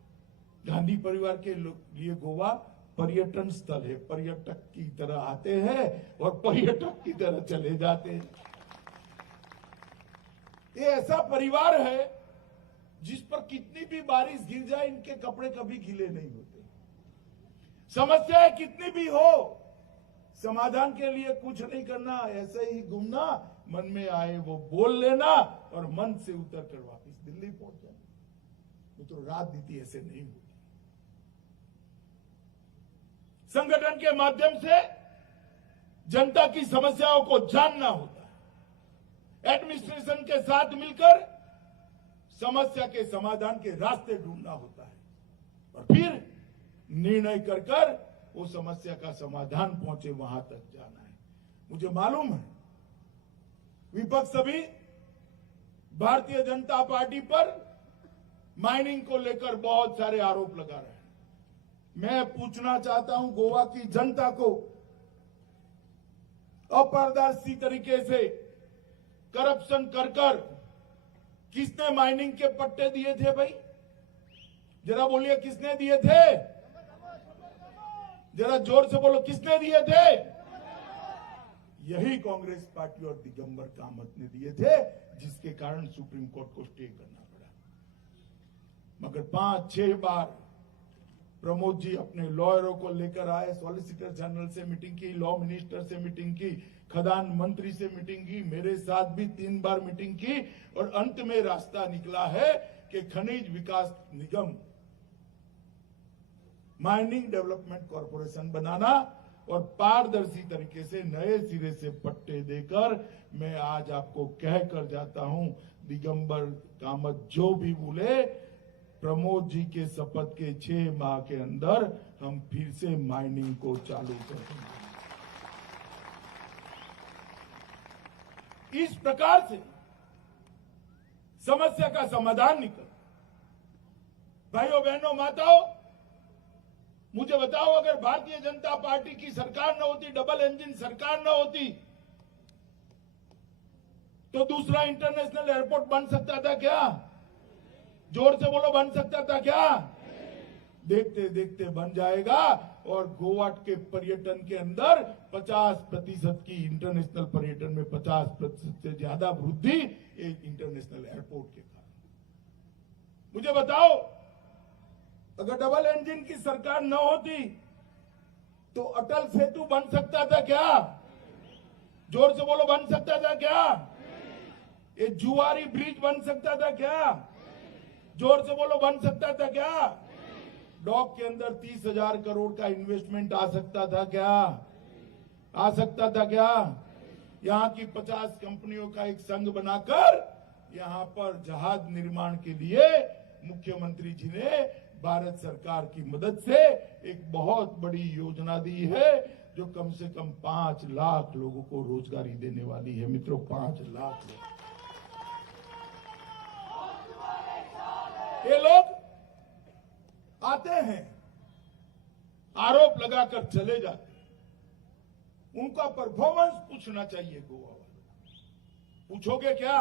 गांधी परिवार के लिए गोवा पर्यटन स्थल है, पर्यटक की तरह आते हैं और पर्यटक की तरह चले जाते हैं। ये ऐसा परिवार है जिस पर कितनी भी बारिश गिर जाए इनके कपड़े कभी गीले नहीं होते। समस्याएं कितनी भी हो, समाधान के लिए कुछ नहीं करना, ऐसे ही घूमना, मन में आए वो बोल लेना और मन से उतर कर वापस दिल्ली पहुंच जाना। तो राजनीति ऐसे नहीं होती। संगठन के माध्यम से जनता की समस्याओं को जानना होता है, एडमिनिस्ट्रेशन के साथ मिलकर समस्या के समाधान के रास्ते ढूंढना होता है, और फिर निर्णय कर वो समस्या का समाधान पहुंचे वहां तक जाना है। मुझे मालूम है विपक्ष सभी भारतीय जनता पार्टी पर माइनिंग को लेकर बहुत सारे आरोप लगा रहे हैं। मैं पूछना चाहता हूं गोवा की जनता को, अपारदर्शी तरीके से करप्शन कर किसने माइनिंग के पट्टे दिए थे भाई? जरा बोलिए, किसने दिए थे? जरा जोर से बोलो, किसने दिए थे? यही कांग्रेस पार्टी और दिगंबर कामत ने दिए थे, जिसके कारण सुप्रीम कोर्ट को स्टे करना पड़ा। मगर 5-6 बार प्रमोद जी अपने लॉयरों को लेकर आए, सॉलिसिटर जनरल से मीटिंग की, लॉ मिनिस्टर से मीटिंग की, खदान मंत्री से मीटिंग की, मेरे साथ भी 3 बार मीटिंग की, और अंत में रास्ता निकला है कि खनिज विकास निगम, माइनिंग डेवलपमेंट कॉर्पोरेशन बनाना और पारदर्शी तरीके से नए सिरे से पट्टे देकर, मैं आज आपको कहकर जाता हूं, दिगंबर कामत जो भी बोले, प्रमोद जी के शपथ के 6 माह के अंदर हम फिर से माइनिंग को चालू करेंगे। इस प्रकार से समस्या का समाधान निकल। भाइयों बहनों माताओं, मुझे बताओ, अगर भारतीय जनता पार्टी की सरकार न होती, डबल इंजन सरकार न होती, तो दूसरा इंटरनेशनल एयरपोर्ट बन सकता था क्या? जोर से बोलो, बन सकता था क्या? देखते देखते बन जाएगा। और गोवा के पर्यटन के अंदर 50% की, इंटरनेशनल पर्यटन में 50% से ज्यादा वृद्धि एक इंटरनेशनल एयरपोर्ट के कारण। मुझे बताओ, अगर डबल इंजन की सरकार न होती तो अटल सेतु बन सकता था क्या? जोर से बोलो, बन सकता था क्या? ये जुआरी ब्रिज बन सकता था क्या? जोर से बोलो, बन सकता था क्या? डॉक के अंदर 30,000 करोड़ का इन्वेस्टमेंट आ सकता था क्या? आ सकता था क्या? यहाँ की 50 कंपनियों का एक संघ बनाकर यहाँ पर जहाज निर्माण के लिए मुख्यमंत्री जी ने भारत सरकार की मदद से एक बहुत बड़ी योजना दी है, जो कम से कम 5 लाख लोगों को रोजगारी देने वाली है। मित्रों, 5 लाख लोग। ये लोग आते हैं, आरोप लगाकर चले जाते हैं। उनका परफॉर्मेंस पूछना चाहिए गोवा वालों। पूछोगे क्या?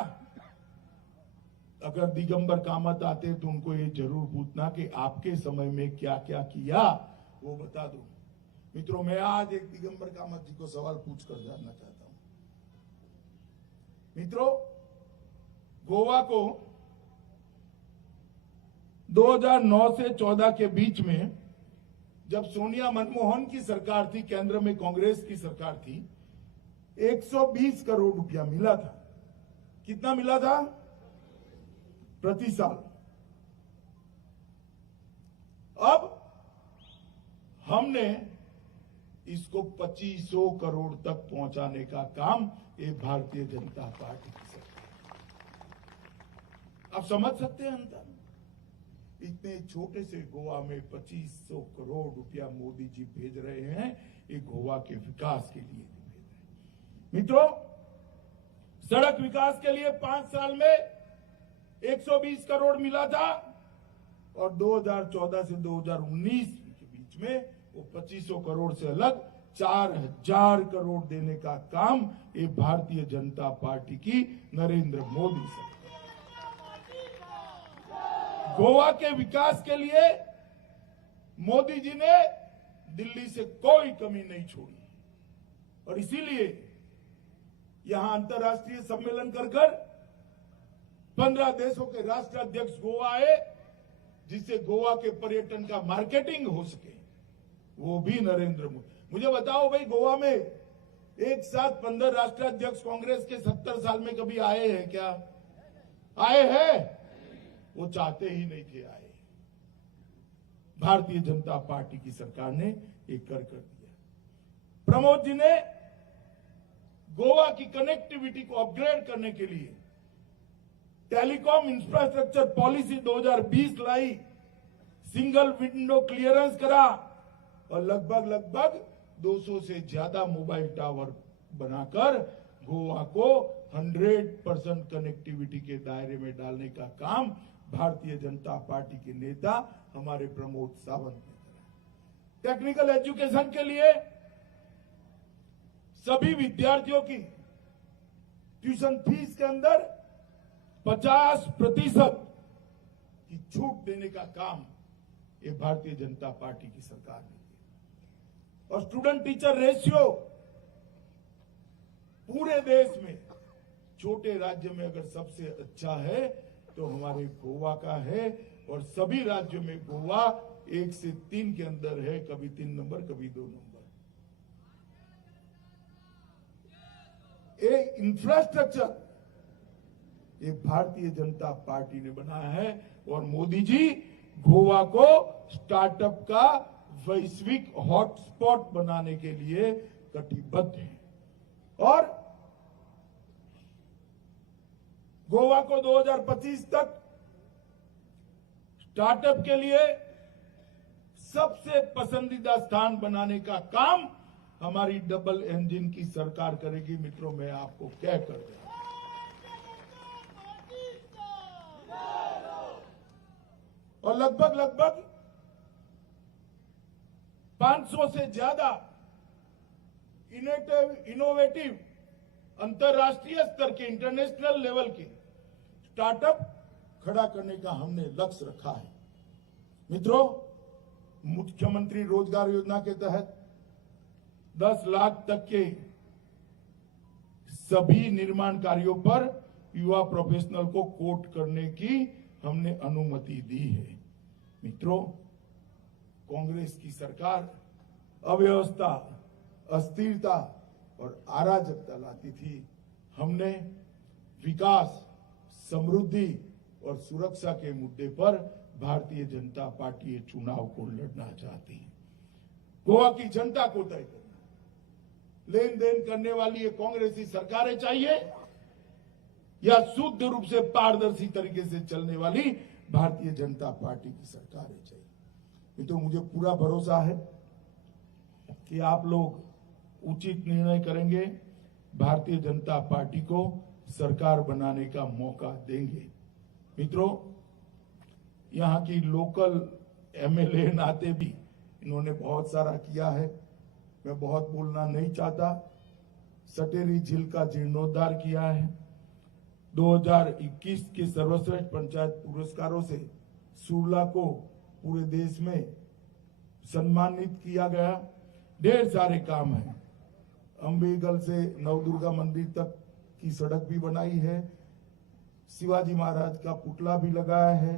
अगर दिगंबर कामत आते तो उनको ये जरूर पूछना कि आपके समय में क्या क्या किया, वो बता दो। मित्रों, मैं आज एक दिगंबर कामत जी को सवाल पूछकर जानना चाहता हूं। मित्रों, गोवा को 2009 से 14 के बीच में, जब सोनिया मनमोहन की सरकार थी, केंद्र में कांग्रेस की सरकार थी, 120 करोड़ रुपया मिला था। कितना मिला था? प्रति साल। अब हमने इसको 2500 करोड़ तक पहुंचाने का काम ये भारतीय जनता पार्टी की सरकार। आप समझ सकते हैं अंतर? इतने छोटे से गोवा में 2500 करोड़ रुपया मोदी जी भेज रहे हैं, ये गोवा के विकास के लिए भेज रहे हैं। मित्रों, सड़क विकास के लिए 5 साल में 120 करोड़ मिला था, और 2014 से 2019 के बीच में वो 2500 करोड़ से अलग 4000 करोड़ देने का काम ये भारतीय जनता पार्टी की नरेंद्र मोदी सरकार। गोवा के विकास के लिए मोदी जी ने दिल्ली से कोई कमी नहीं छोड़ी, और इसीलिए यहां अंतर्राष्ट्रीय सम्मेलन कर 15 देशों के राष्ट्राध्यक्ष गोवा आए, जिससे गोवा के पर्यटन का मार्केटिंग हो सके, वो भी नरेंद्र मोदी। मुझे बताओ भाई, गोवा में एक साथ 15 राष्ट्राध्यक्ष कांग्रेस के 70 साल में कभी आए हैं क्या? आए हैं? वो चाहते ही नहीं थे आए। भारतीय जनता पार्टी की सरकार ने ये कर दिया। प्रमोद जी ने गोवा की कनेक्टिविटी को अपग्रेड करने के लिए टेलीकॉम इंफ्रास्ट्रक्चर पॉलिसी 2020 लाई, सिंगल विंडो क्लियरेंस करा, और लगभग 200 से ज्यादा मोबाइल टावर बनाकर गोवा को 100% कनेक्टिविटी के दायरे में डालने का काम भारतीय जनता पार्टी के नेता हमारे प्रमोद सावंत ने करा। टेक्निकल एजुकेशन के लिए सभी विद्यार्थियों की ट्यूशन फीस के अंदर 50% की छूट देने का काम ये भारतीय जनता पार्टी की सरकार ने किया। और स्टूडेंट टीचर रेशियो पूरे देश में, छोटे राज्य में अगर सबसे अच्छा है तो हमारे गोवा का है, और सभी राज्यों में गोवा 1 से 3 के अंदर है, कभी 3 नंबर, कभी 2 नंबर। ये इंफ्रास्ट्रक्चर ये भारतीय जनता पार्टी ने बनाया है, और मोदी जी गोवा को स्टार्टअप का वैश्विक हॉटस्पॉट बनाने के लिए कटिबद्ध हैं। और गोवा को 2025 तक स्टार्टअप के लिए सबसे पसंदीदा स्थान बनाने का काम हमारी डबल इंजन की सरकार करेगी। मित्रों, मैं आपको कह कर रहा हूं, और लगभग 500 से ज्यादा इनोवेटिव अंतर्राष्ट्रीय स्तर के, इंटरनेशनल लेवल के स्टार्टअप खड़ा करने का हमने लक्ष्य रखा है। मित्रों, मुख्यमंत्री रोजगार योजना के तहत 10 लाख तक के सभी निर्माण कार्यों पर युवा प्रोफेशनल को कोट करने की हमने अनुमति दी है। मित्रों, कांग्रेस की सरकार अव्यवस्था, अस्थिरता और अराजकता लाती थी। हमने विकास, समृद्धि और सुरक्षा के मुद्दे पर भारतीय जनता पार्टी ये चुनाव को लड़ना चाहती है। गोवा की जनता को तय करना, लेन देन करने वाली ये कांग्रेसी सरकारें चाहिए या शुद्ध रूप से पारदर्शी तरीके से चलने वाली भारतीय जनता पार्टी की सरकारें चाहिए। तो मुझे पूरा भरोसा है कि आप लोग उचित निर्णय करेंगे, भारतीय जनता पार्टी को सरकार बनाने का मौका देंगे। मित्रों, यहाँ की लोकल एमएलए नाते भी इन्होंने बहुत सारा किया है, मैं बहुत बोलना नहीं चाहता। सटेरी झील का जीर्णोद्धार किया है। 2021 के सर्वश्रेष्ठ पंचायत पुरस्कारों से सुरला को पूरे देश में सम्मानित किया गया। ढेर सारे काम हैं। अंबेगल से नवदुर्गा मंदिर तक की सड़क भी बनाई है। शिवाजी महाराज का पुतला भी लगाया है।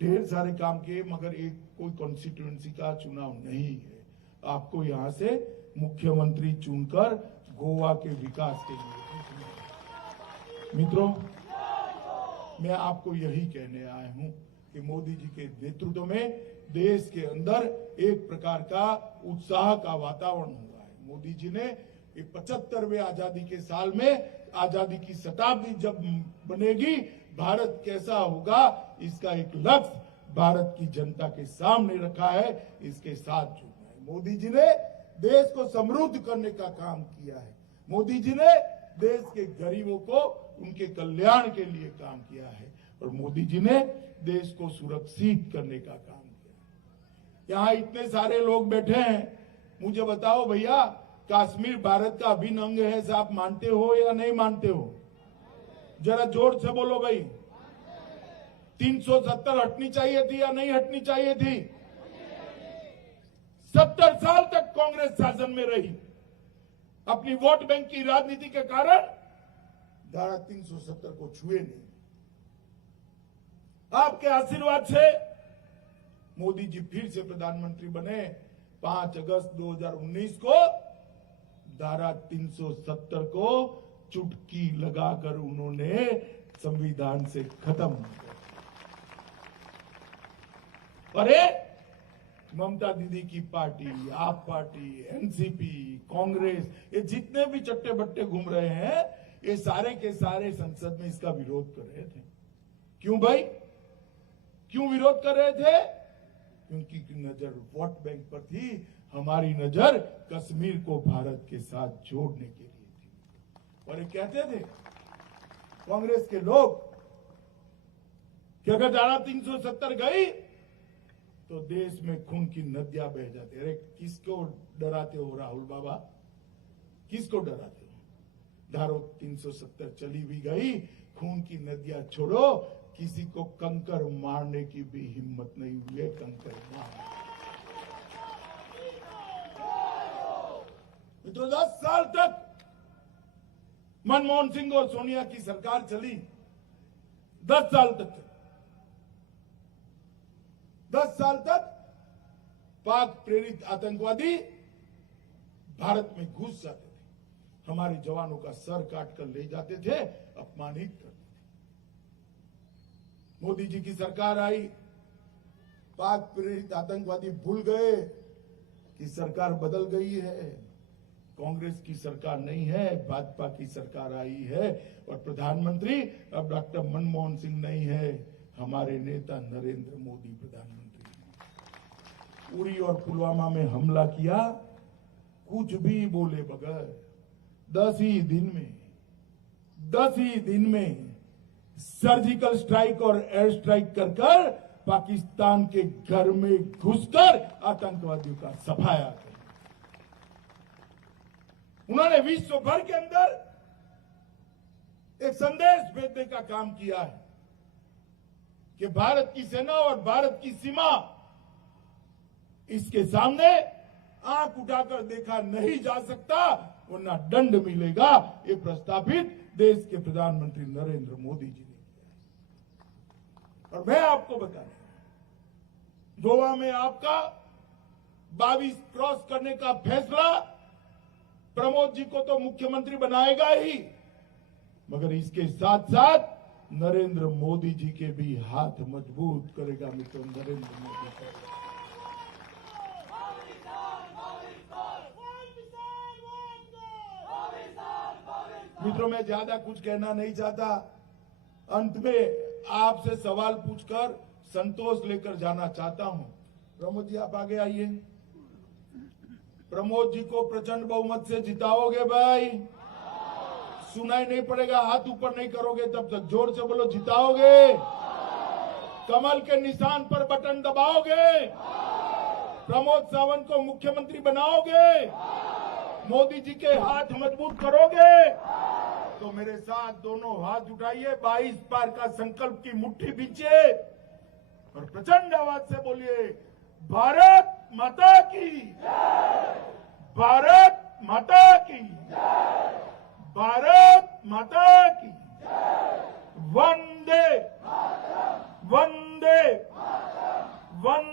ढेर सारे काम किए, मगर एक कोई कॉन्स्टिट्यूएंसी का चुनाव नहीं है। आपको यहां से मुख्यमंत्री चुनकर गोवा के विकास के लिए। मित्रों, मैं आपको यही कहने आया हूं कि मोदी जी के नेतृत्व में देश के अंदर एक प्रकार का उत्साह का वातावरण हुआ है। मोदी जी ने 75वें आजादी के साल में, आजादी की शताब्दी जब बनेगी, भारत कैसा होगा, इसका एक लक्ष्य भारत की जनता के सामने रखा है। इसके साथ जुड़ना है। मोदी जी ने देश को समृद्ध करने का काम किया है। मोदी जी ने देश के गरीबों को उनके कल्याण के लिए काम किया है और मोदी जी ने देश को सुरक्षित करने का काम किया। यहाँ इतने सारे लोग बैठे हैं, मुझे बताओ भैया, कश्मीर भारत का अभिन्न अंग है, आप मानते हो या नहीं मानते हो? जरा जोर से बोलो भाई। 370 हटनी चाहिए थी या नहीं हटनी चाहिए थी? 70 साल तक कांग्रेस शासन में रही। अपनी वोट बैंक की राजनीति के कारण धारा 370 को छुए नहीं। आपके आशीर्वाद से मोदी जी फिर से प्रधानमंत्री बने। 5 अगस्त 2019 को धारा 370 को चुटकी लगाकर उन्होंने संविधान से खत्म किया। अरे ममता दीदी की पार्टी, आप पार्टी, एनसीपी, कांग्रेस, ये जितने भी चट्टे बट्टे घूम रहे हैं, ये सारे के सारे संसद में इसका विरोध कर रहे थे। क्यों भाई? क्यों विरोध कर रहे थे? क्योंकि नजर वोट बैंक पर थी। हमारी नजर कश्मीर को भारत के साथ जोड़ने के लिए थी। और ये कहते थे कांग्रेस के लोग कि अगर धारा 370 गई तो देश में खून की नदियां बह जाती। अरे किसको डराते हो राहुल बाबा? किसको डराते हो? धारा 370 चली भी गई, खून की नदियां छोड़ो, किसी को कंकर मारने की भी हिम्मत नहीं हुई है। कंकर मार। तो 10 साल तक मनमोहन सिंह और सोनिया की सरकार चली। 10 साल तक 10 साल तक पाक प्रेरित आतंकवादी भारत में घुस जाते थे, हमारे जवानों का सर काट कर ले जाते थे, अपमानित करते थे। मोदी जी की सरकार आई, पाक प्रेरित आतंकवादी भूल गए कि सरकार बदल गई है। कांग्रेस की सरकार नहीं है, भाजपा की सरकार आई है और प्रधानमंत्री अब डॉक्टर मनमोहन सिंह नहीं है, हमारे नेता नरेंद्र मोदी प्रधानमंत्री। उरी और पुलवामा में हमला किया, कुछ भी बोले बगैर 10 ही दिन में सर्जिकल स्ट्राइक और एयर स्ट्राइक कर पाकिस्तान के घर में घुसकर आतंकवादियों का सफाया किया। उन्होंने विश्व भर के अंदर एक संदेश भेजने का काम किया है कि भारत की सेना और भारत की सीमा इसके सामने आंख उठाकर देखा नहीं जा सकता, वरना दंड मिलेगा। ये प्रस्तावित देश के प्रधानमंत्री नरेंद्र मोदी जी ने किया। और मैं आपको बता रहा हूं, गोवा में आपका 22 क्रॉस करने का फैसला प्रमोद जी को तो मुख्यमंत्री बनाएगा ही, मगर इसके साथ साथ नरेंद्र मोदी जी के भी हाथ मजबूत करेगा। मित्रों, नरेंद्र मोदी का मित्रों, मैं ज्यादा कुछ कहना नहीं चाहता। अंत में आपसे सवाल पूछकर संतोष लेकर जाना चाहता हूं। प्रमोद जी, आप आगे आइए। प्रमोद जी को प्रचंड बहुमत से जिताओगे भाई? सुनाई नहीं पड़ेगा, हाथ ऊपर नहीं करोगे तब तक जोर से बोलो, जिताओगे? कमल के निशान पर बटन दबाओगे? प्रमोद सावंत को मुख्यमंत्री बनाओगे? मोदी जी के हाथ मजबूत करोगे? तो मेरे साथ दोनों हाथ उठाइए, 22 पार का संकल्प की मुट्ठी बींचिए और प्रचंड आवाज से बोलिए, भारत माता की, भारत माता की, भारत माता की, वंदे वंदे वंदे